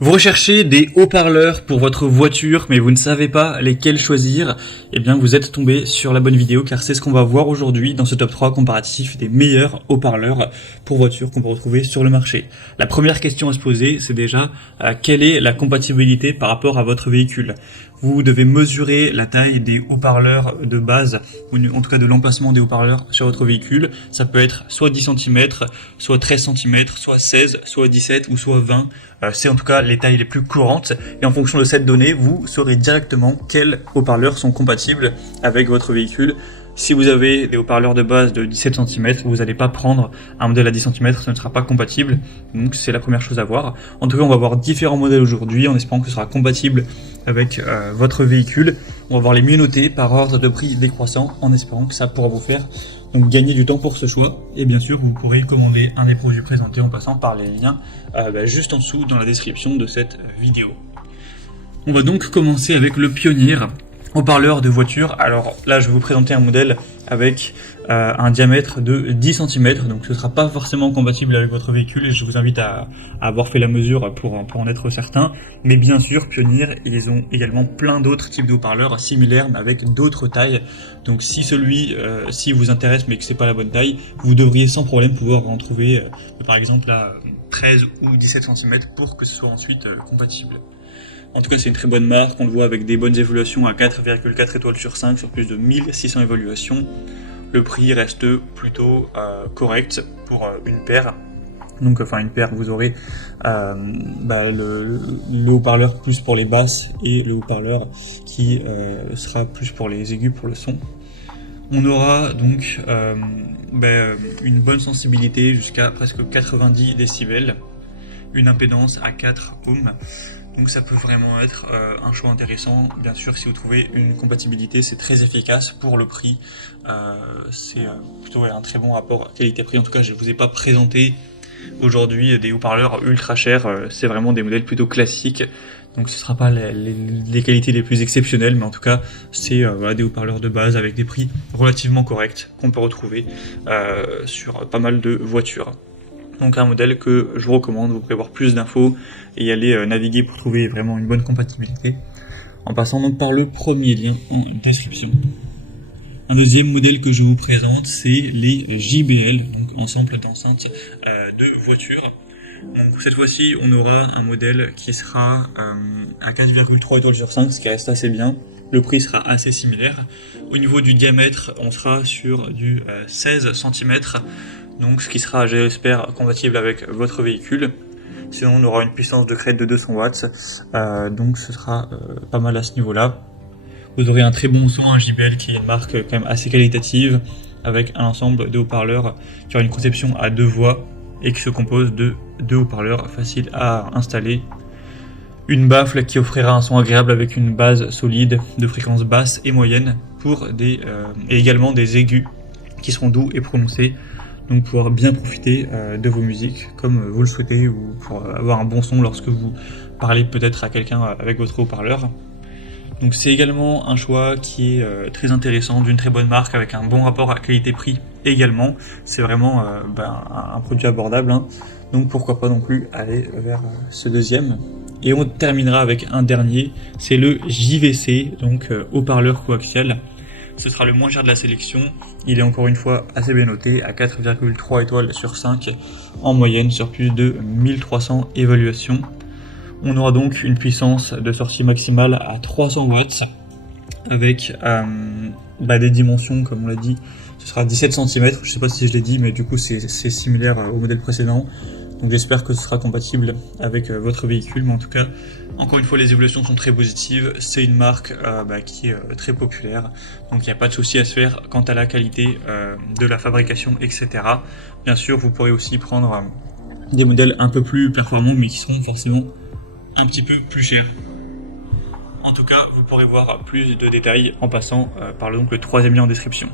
Vous recherchez des haut-parleurs pour votre voiture, mais vous ne savez pas lesquels choisir? Eh bien, vous êtes tombé sur la bonne vidéo, car c'est ce qu'on va voir aujourd'hui dans ce top 3 comparatif des meilleurs haut-parleurs pour voiture qu'on peut retrouver sur le marché. La première question à se poser, c'est déjà quelle est la compatibilité par rapport à votre véhicule? Vous devez mesurer la taille des haut-parleurs de base, ou en tout cas de l'emplacement des haut-parleurs sur votre véhicule. Ça peut être soit 10 cm, soit 13 cm, soit 16, soit 17 ou soit 20. C'est en tout cas les tailles les plus courantes. Et en fonction de cette donnée, vous saurez directement quels haut-parleurs sont compatibles avec votre véhicule. Si vous avez des haut-parleurs de base de 17 cm, vous n'allez pas prendre un modèle à 10 cm, ça ne sera pas compatible. Donc c'est la première chose à voir. En tout cas, on va voir différents modèles aujourd'hui en espérant que ce sera compatible avec votre véhicule. On va voir les mieux notés par ordre de prix décroissant en espérant que ça pourra vous faire donc gagner du temps pour ce choix. Et bien sûr, vous pourrez commander un des produits présentés en passant par les liens juste en dessous dans la description de cette vidéo. On va donc commencer avec le Pioneer haut-parleur de voiture. Alors là, je vais vous présenter un modèle avec un diamètre de 10 cm, donc ce ne sera pas forcément compatible avec votre véhicule et je vous invite à avoir fait la mesure pour en être certain. Mais bien sûr, Pioneer, ils ont également plein d'autres types de haut-parleurs similaires mais avec d'autres tailles. Donc si si vous intéresse mais que c'est pas la bonne taille, vous devriez sans problème pouvoir en trouver par exemple à 13 ou 17 cm pour que ce soit ensuite compatible. En tout cas, c'est une très bonne marque, on le voit avec des bonnes évaluations à 4,4 étoiles sur 5 sur plus de 1600 évaluations. Le prix reste plutôt correct pour une paire. Donc, enfin, une paire, vous aurez le haut-parleur plus pour les basses et le haut-parleur qui sera plus pour les aigus, pour le son. On aura donc une bonne sensibilité jusqu'à presque 90 décibels, une impédance à 4 ohms. Donc ça peut vraiment être un choix intéressant. Bien sûr, si vous trouvez une compatibilité, c'est très efficace pour le prix. C'est plutôt un très bon rapport qualité-prix. En tout cas, je ne vous ai pas présenté aujourd'hui des haut-parleurs ultra chers. C'est vraiment des modèles plutôt classiques. Donc ce ne sera pas les qualités les plus exceptionnelles, mais en tout cas, c'est des haut-parleurs de base avec des prix relativement corrects qu'on peut retrouver sur pas mal de voitures. Donc un modèle que je vous recommande, vous pouvez avoir plus d'infos et aller naviguer pour trouver vraiment une bonne compatibilité en passant donc par le premier lien en description. Un deuxième modèle que je vous présente, c'est les JBL, donc ensemble d'enceintes de voiture. Donc cette fois-ci, on aura un modèle qui sera à 4,3 étoiles sur 5, ce qui reste assez bien. Le prix sera assez similaire. Au niveau du diamètre, on sera sur du 16 cm. Donc ce qui sera, j'espère, compatible avec votre véhicule. Sinon on aura une puissance de crête de 200 watts, donc ce sera pas mal à ce niveau-là. Vous aurez un très bon son, un JBL qui est une marque quand même assez qualitative, avec un ensemble de haut-parleurs qui aura une conception à 2 voix et qui se compose de 2 haut-parleurs faciles à installer. Une baffle qui offrira un son agréable avec une base solide de fréquence basse et moyenne et également des aigus qui seront doux et prononcés. Donc pouvoir bien profiter de vos musiques comme vous le souhaitez ou pour avoir un bon son lorsque vous parlez peut-être à quelqu'un avec votre haut-parleur. Donc c'est également un choix qui est très intéressant, d'une très bonne marque avec un bon rapport à qualité-prix également. C'est vraiment un produit abordable, hein. Donc pourquoi pas non plus aller vers ce deuxième. Et on terminera avec un dernier, c'est le JVC, donc haut-parleur coaxial. Ce sera le moins cher de la sélection, il est encore une fois assez bien noté à 4,3 étoiles sur 5 en moyenne sur plus de 1300 évaluations. On aura donc une puissance de sortie maximale à 300 watts avec des dimensions comme on l'a dit, ce sera 17 cm, je sais pas si je l'ai dit mais du coup c'est similaire au modèle précédent. Donc j'espère que ce sera compatible avec votre véhicule, mais en tout cas, encore une fois, les évolutions sont très positives. C'est une marque qui est très populaire, donc il n'y a pas de souci à se faire quant à la qualité de la fabrication, etc. Bien sûr, vous pourrez aussi prendre des modèles un peu plus performants, mais qui seront forcément un petit peu plus chers. En tout cas, vous pourrez voir plus de détails en passant par le troisième lien en description.